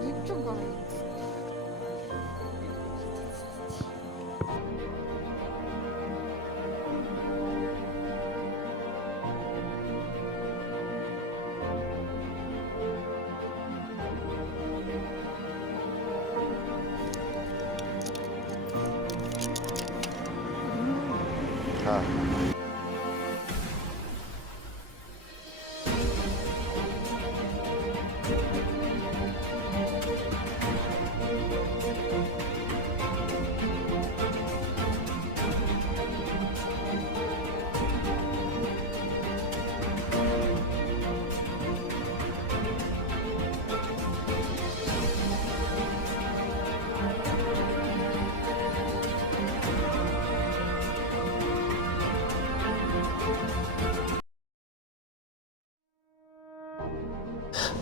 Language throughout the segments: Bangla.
কিচ্ছু করে না। হ্যাঁ।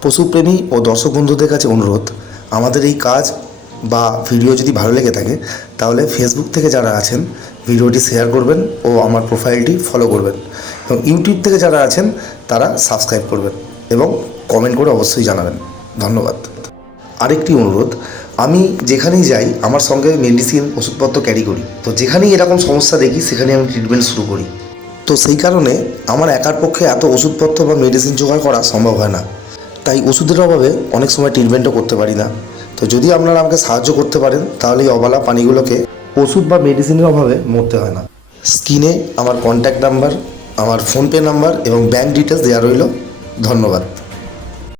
পশুপ্রেমী ও দর্শক বন্ধুদের কাছে অনুরোধ, আমাদের এই কাজ বা ভিডিও যদি ভালো লেগে থাকে তাহলে ফেসবুক থেকে যারা আছেন ভিডিওটি শেয়ার করবেন ও আমার প্রোফাইলটি ফলো করবেন, এবং ইউটিউব থেকে যারা আছেন তারা সাবস্ক্রাইব করবেন এবং কমেন্ট করে অবশ্যই জানাবেন। ধন্যবাদ। আরেকটি অনুরোধ, আমি যেখানেই যাই আমার সঙ্গে মেডিসিন ওষুধপত্র ক্যারি করি, তো যেখানেই এরকম সমস্যা দেখি সেখানেই আমি ট্রিটমেন্ট শুরু করি। তো সেই কারণে আমার একার পক্ষে এত ওষুধপত্র বা মেডিসিন জোগাড় করা সম্ভব হয় না, তাই ওষুধের অভাবে অনেক সময় ট্রিটমেন্টও করতে পারি না। তো যদি আপনারা আমাকে সাহায্য করতে পারেন তাহলে এই অবলা প্রাণীগুলোকে ওষুধ বা মেডিসিনের অভাবে মরতে হয় না। স্ক্রিনে আমার কন্ট্যাক্ট নাম্বার, আমার ফোনপে নাম্বার এবং ব্যাঙ্ক ডিটেলস দেওয়া রইল। ধন্যবাদ।